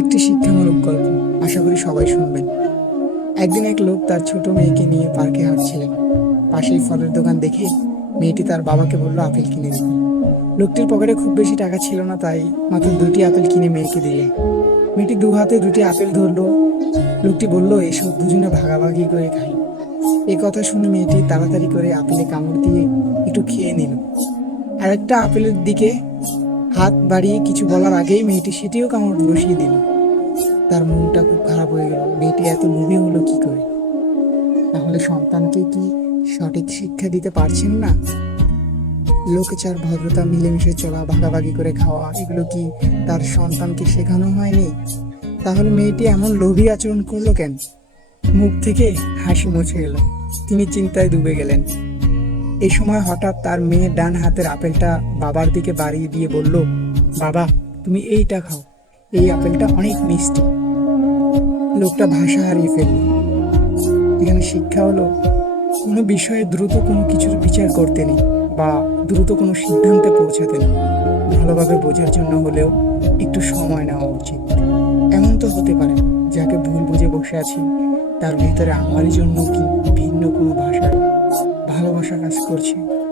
একটি শিক্ষামূলক গল্প। আশা করি সবাই শুনবেন। একদিন এক লোক তার ছোট মেয়েকে নিয়ে পার্কে হাঁটছিলেন। পাশেই ফলের দোকান দেখে মেয়েটি তার বাবাকে বলল, আপেল কিনে দিতে লোকটির পকেটে খুব বেশি টাকা ছিল না, তাই মাত্র দুটি আপেল কিনে মেয়েকে দিলে মেয়েটি দু হাতে দুটি আপেল ধরলো। লোকটি বলল এসব দুজনে ভাগাভাগি করে খাই। এই কথা শুনে মেয়েটি তাড়াতাড়ি করে আপেলে কামড় দিয়ে একটু খেয়ে নিল। আর একটা আপেলের দিকে হাত বাড়িয়ে কিছু বলার আগেই মেয়েটি সেটিও কামড় বসিয়ে দিল। তার মনটা খুব খারাপ হয়ে গেল। মেয়েটি এত লোভী হলো কি করে? তাহলে সন্তানকে কি সঠিক শিক্ষা দিতে পারছেন না? লোকেচার ভদ্রতা, মিলেমিশে চলা, ভাগাভাগি করে খাওয়া, এগুলো কি তার সন্তানকে শেখানো হয়নি? তাহলে মেয়েটি এমন লোভী আচরণ করল কেন? মুখ থেকে হাসি মুছে গেল তিনি চিন্তায় ডুবে গেলেন। এই সময় হঠাৎ তার মেয়ে ডান হাতের আপেলটা বাবার দিকে বাড়িয়ে দিয়ে বলল, বাবা, তুমি এইটা খাও। এই আপেলটা অনেক মিষ্টি। লোকটা ভাষা হারিয়ে ফেলল। এখানে শিক্ষা হলো, কোনো বিষয়ে দ্রুত কোনো কিছুর বিচার করতে নেই বা দ্রুত কোনো সিদ্ধান্তে পৌঁছাতে নেই। ভালোভাবে বোঝার জন্য হলেও একটু সময় নেওয়া উচিত। এমন তো হতে পারে, যাকে ভুল বুঝে বসে আছি, তার ভিতরে আমারই জন্য কি ভিন্ন কোনো ভাষায় কাজ করছে।